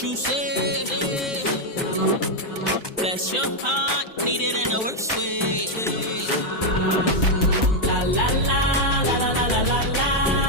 what you say. Bless your heart, need it in the worst way. La la la la la la la la la.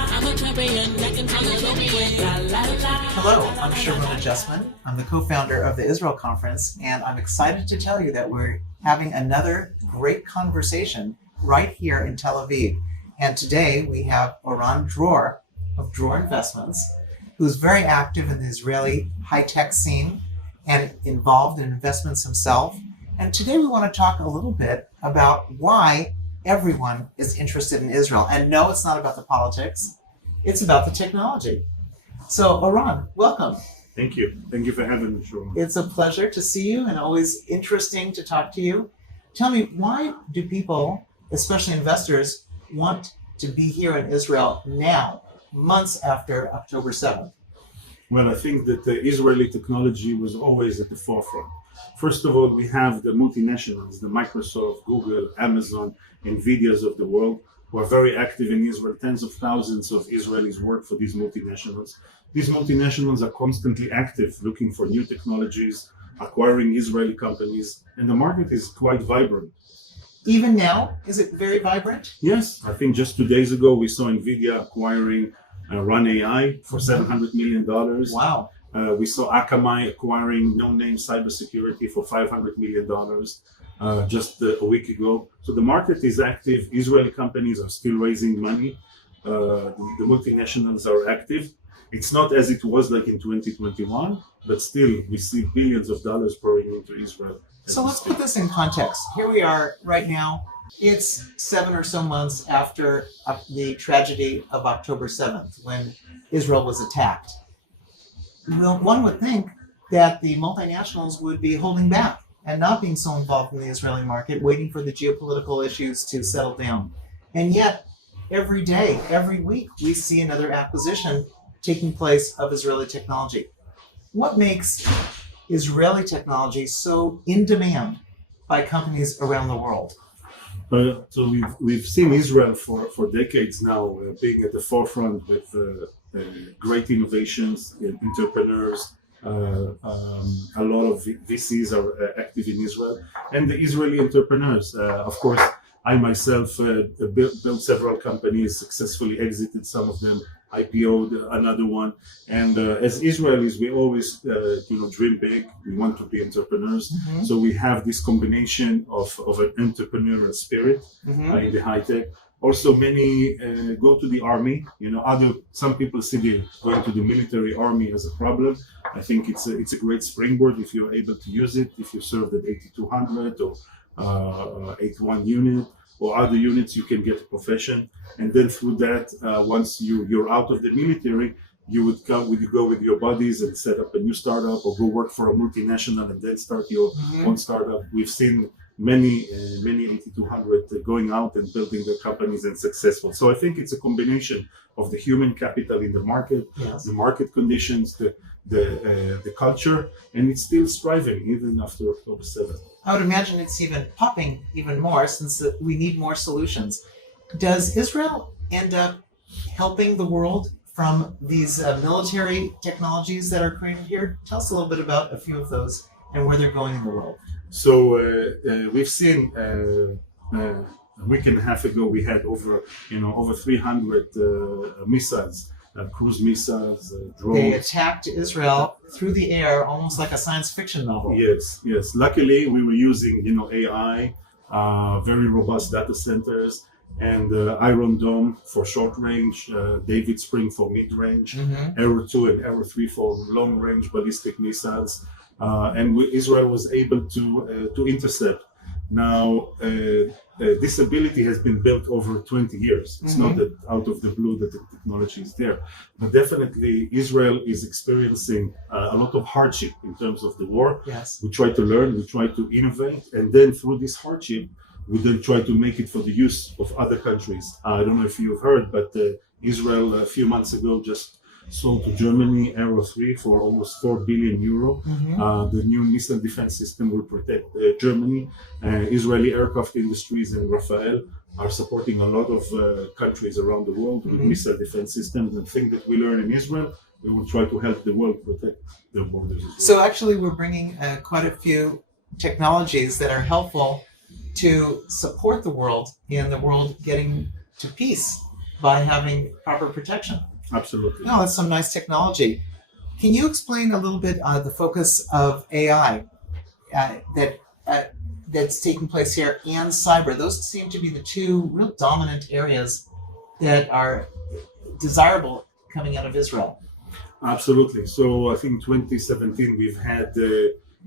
I'm a champion, I can tell you way. La la la. Hello, I'm Sharon Adjustment. I'm the co-founder of the Israel Conference, and I'm excited to tell you that we're having another great conversation right here in Tel Aviv. And today we have Oran Dror of Dror Investments, who's very active in the Israeli high-tech scene and involved in investments himself. And today we want to talk a little bit about why everyone is interested in Israel. And no, it's not about the politics. It's about the technology. So, Oran, welcome. Thank you. Thank you for having me, Sharon. It's a pleasure to see you and always interesting to talk to you. Tell me, why do people, especially investors, want to be here in Israel now, months after October 7th? Well, I think that Israeli technology was always at the forefront. First of all, we have the multinationals, the Microsoft, Google, Amazon, Nvidias of the world, who are very active in Israel. Tens of thousands of Israelis work for these multinationals. These multinationals are constantly active, looking for new technologies, acquiring Israeli companies, and the market is quite vibrant. Even now, is it very vibrant? Yes, I think just 2 days ago we saw Nvidia acquiring Run AI for $700 million. Wow. We saw Akamai acquiring no-name cybersecurity for $500 million just a week ago. So the market is active. Israeli companies are still raising money. The multinationals are active. It's not as it was like in 2021, but still we see billions of dollars pouring into Israel. So let's put this in context. Here we are right now. It's 7 or so months after the tragedy of October 7th, when Israel was attacked. Well, one would think that the multinationals would be holding back and not being so involved in the Israeli market, waiting for the geopolitical issues to settle down. And yet, every day, every week, we see another acquisition taking place of Israeli technology. What makes Israeli technology so in demand by companies around the world? So we've seen Israel for decades now being at the forefront with great innovations, entrepreneurs. A lot of VCs are active in Israel, and the Israeli entrepreneurs. Of course, I myself built several companies, successfully exited some of them, IPO'd another one. And as Israelis, we always dream big. We want to be entrepreneurs. Mm-hmm. So we have this combination of an entrepreneurial spirit in the high tech. Also, many go to the army. Some people see going to the military army as a problem. I think it's a great springboard if you're able to use it. If you served at 8200 or 81 unit or other units, you can get a profession. And then through that, once you're out of the military, you go with your buddies and set up a new startup or go work for a multinational and then start your own startup. We've seen many 8200 going out and building their companies and successful. So I think it's a combination of the human capital in the market, the market conditions, the culture, and it's still striving even after October 7th. I would imagine it's even popping even more since we need more solutions. Does Israel end up helping the world from these military technologies that are created here? Tell us a little bit about a few of those and where they're going in the world. So we've seen a week and a half ago we had over 300 missiles, cruise missiles, drones. They attacked Israel through the air, almost like a science fiction novel. Yes. Luckily, we were using AI, very robust data centers, and Iron Dome for short range, David Spring for mid range, Arrow 2 and Arrow 3 for long range ballistic missiles. And Israel was able to intercept. Now, this ability has been built over 20 years. It's not that out of the blue that the technology is there. But definitely, Israel is experiencing a lot of hardship in terms of the war. Yes. We try to learn, we try to innovate, and then through this hardship, we then try to make it for the use of other countries. I don't know if you've heard, but Israel a few months ago just sold to Germany Arrow 3 for almost 4 billion euro. The new missile defense system will protect Germany. Israeli aircraft industries and Rafael are supporting a lot of countries around the world with missile defense systems. And things that we learn in Israel, we will try to help the world protect their borders as well. So actually, we're bringing quite a few technologies that are helpful to support the world in the world getting to peace by having proper protection. Absolutely. No, that's some nice technology. Can you explain a little bit the focus of AI that's taking place here and cyber? Those seem to be the two real dominant areas that are desirable coming out of Israel. Absolutely. So I think 2017 we've had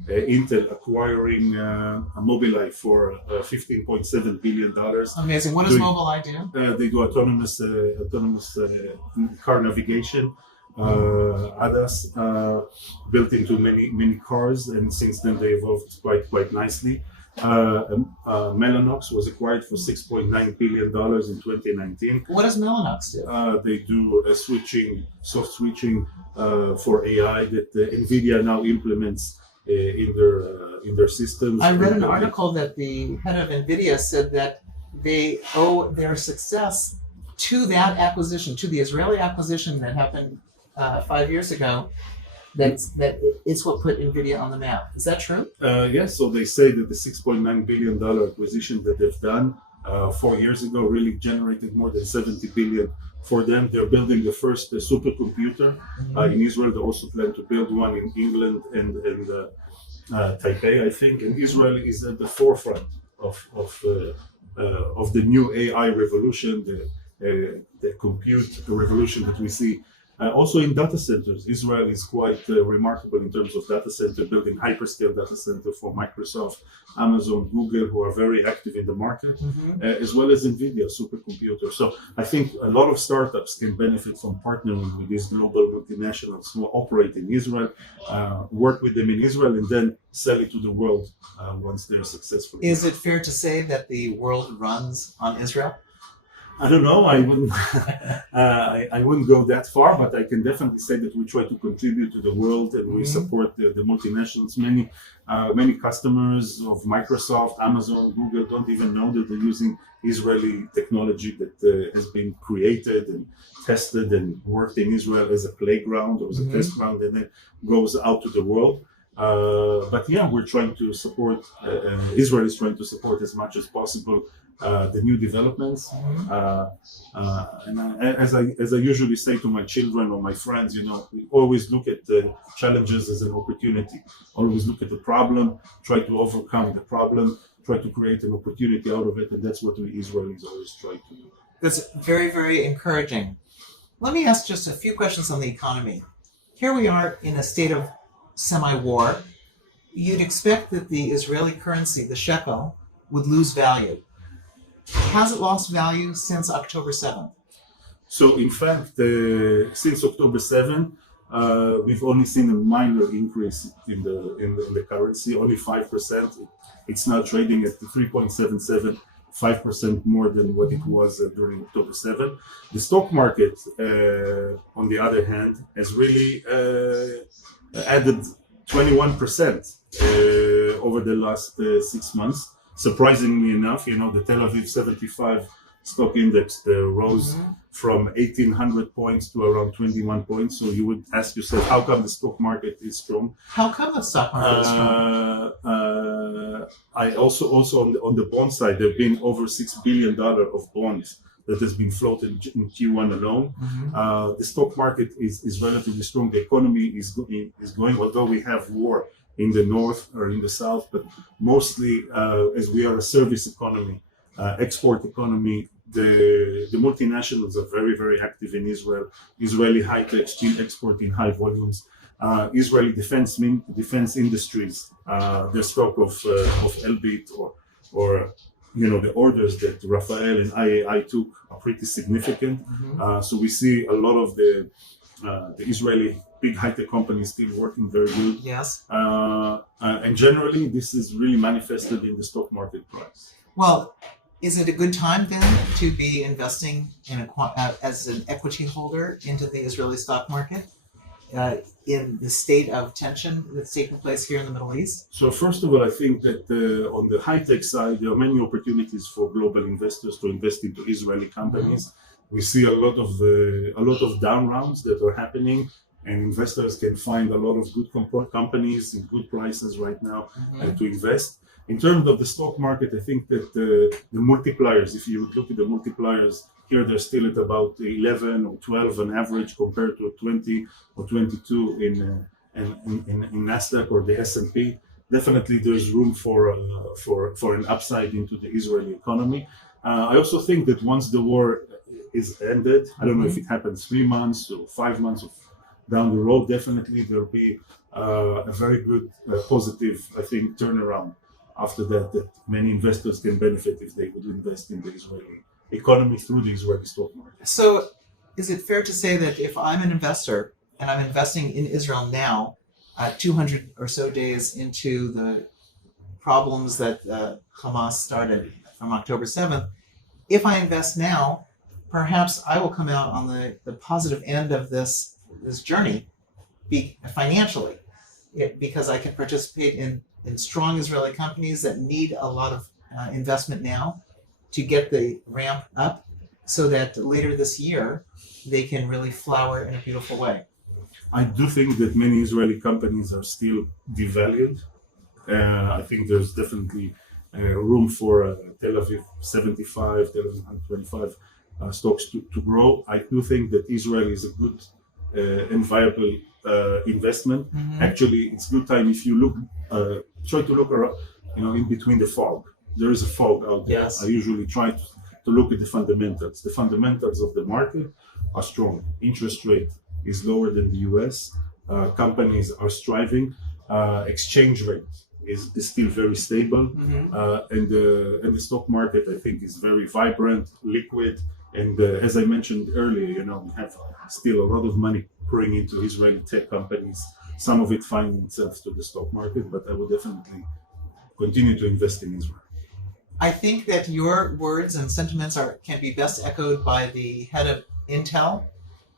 Intel acquiring Mobileye for $15.7 billion. Amazing. What does Mobileye do? They do autonomous car navigation, ADAS, built into many cars, and since then they evolved quite nicely. Mellanox was acquired for $6.9 billion in 2019. What does Mellanox do? They do soft switching for AI that NVIDIA now implements in their systems. I read an article that the head of NVIDIA said that they owe their success to that acquisition, to the Israeli acquisition that happened 5 years ago. That it's what put NVIDIA on the map. Is that true? Yes. So they say that the $6.9 billion acquisition that they've done 4 years ago really generated more than $70 billion for them. They're building the first supercomputer in Israel. They also plan to build one in England and Taipei, I think. And Israel is at the forefront of the new AI revolution, the compute revolution that we see. Also in data centers, Israel is quite remarkable in terms of data center building, hyperscale data center for Microsoft, Amazon, Google, who are very active in the market, as well as NVIDIA supercomputer. So I think a lot of startups can benefit from partnering with these global multinationals who operate in Israel, work with them in Israel, and then sell it to the world once they're successful. Is it fair to say that the world runs on Israel? I don't know. I wouldn't. I wouldn't go that far, but I can definitely say that we try to contribute to the world, and we support the multinationals. Many customers of Microsoft, Amazon, Google don't even know that they're using Israeli technology that has been created and tested and worked in Israel as a playground or as a test ground, and then goes out to the world. But yeah, we're trying to support. Israel is trying to support as much as possible the new developments. And as I usually say to my children or my friends, we always look at the challenges as an opportunity. Always look at the problem, try to overcome the problem, try to create an opportunity out of it, and that's what we Israelis always try to do. That's very, very encouraging. Let me ask just a few questions on the economy. Here we are in a state of semi-war. You'd expect that the Israeli currency, the shekel, would lose value. Has it lost value since October 7th? So in fact, since October 7th, we've only seen a minor increase in the currency, only 5%. It's now trading at 3.77, 5% more than what it was during October 7th. The stock market, on the other hand, has really added 21% over the last 6 months. Surprisingly enough, the Tel Aviv 75 stock index rose from 1,800 points to around 21 points. So you would ask yourself, how come the stock market is strong? How come the stock market is strong? I also on the bond side, there have been over $6 billion of bonds that has been floated in Q1 alone. The stock market is relatively strong. The economy is going, although we have war in the north or in the south, but mostly as we are a service economy, export economy, the multinationals are very, very active in Israel. Israeli high-tech still export in high volumes. Israeli defense industries, their stock of Elbit or the orders that Rafael and IAI took are pretty significant. So we see a lot of the Israeli big high-tech companies still working very good. Yes. And generally, this is really manifested in the stock market price. Well, is it a good time then to be investing as an equity holder into the Israeli stock market in the state of tension that's taking place here in the Middle East? So first of all, I think that on the high-tech side, there are many opportunities for global investors to invest into Israeli companies. We see a lot of down rounds that are happening and investors can find a lot of good companies in good prices right now to invest. In terms of the stock market, I think that the multipliers, if you look at the multipliers, here they're still at about 11 or 12 on average compared to 20 or 22 in Nasdaq or the S&P. Definitely, there's room for an upside into the Israeli economy. I also think that once the war is ended, I don't know if it happens 3 months or 5 months down the road, definitely there'll be a very good positive, I think, turnaround after that many investors can benefit if they would invest in the Israeli economy through the Israeli stock market. So is it fair to say that if I'm an investor and I'm investing in Israel now, 200 or so days into the problems that Hamas started from October 7th, if I invest now, perhaps I will come out on the positive end of this journey financially, because I can participate in strong Israeli companies that need a lot of investment now to get the ramp up so that later this year they can really flower in a beautiful way. I do think that many Israeli companies are still devalued. I think there's definitely room for Tel Aviv 75, Tel Aviv 125 stocks to grow. I do think that Israel is a good and viable investment. Actually, it's good time if you look, try to look around, in between the fog. There is a fog out there. Yes. I usually try to look at the fundamentals. The fundamentals of the market are strong. Interest rate is lower than the US. Companies are striving. Exchange rate is still very stable. And the stock market, I think, is very vibrant, liquid. And as I mentioned earlier, we have still a lot of money pouring into Israeli tech companies. Some of it finding itself to the stock market, but I would definitely continue to invest in Israel. I think that your words and sentiments can be best echoed by the head of Intel,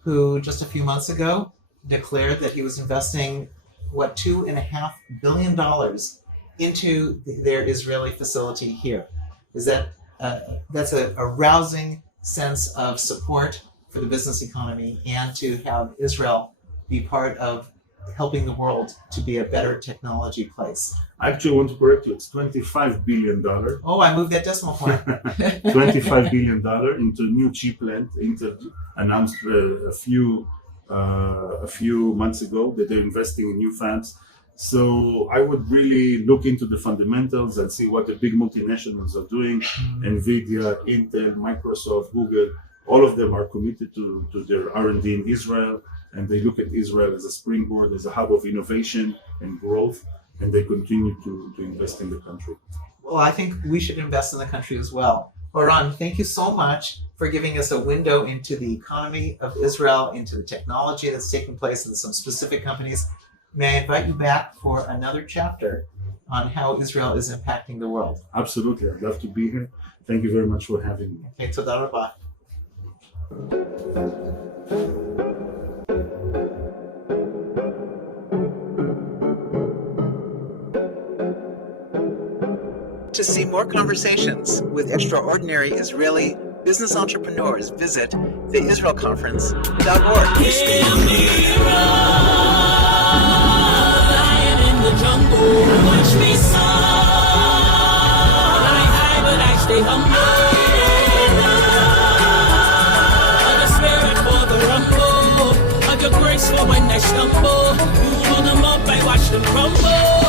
who just a few months ago declared that he was investing, $2.5 billion into their Israeli facility here. Is that's a rousing sense of support for the business economy, and to have Israel be part of helping the world to be a better technology place. I actually want to correct you. It's $25 billion. Oh, I moved that decimal point. $25 billion into a new chip plant. Intel announced a few months ago that they're investing in new fabs. So I would really look into the fundamentals and see what the big multinationals are doing. NVIDIA, Intel, Microsoft, Google, all of them are committed to their R&D in Israel, and they look at Israel as a springboard, as a hub of innovation and growth, and they continue to invest in the country. Well, I think we should invest in the country as well. Oran, thank you so much for giving us a window into the economy of Israel, into the technology that's taking place in some specific companies. May I invite you back for another chapter on how Israel is impacting the world? Absolutely. I'd love to be here. Thank you very much for having me. Okay, toda rabah. To see more conversations with extraordinary Israeli business entrepreneurs, visit theisraelconference.org. Lion in the jungle, watch me soar. I high, but I stay humble. Of the spirit for the rumble, of the grace for when they stumble. You hold them up, I watch them crumble.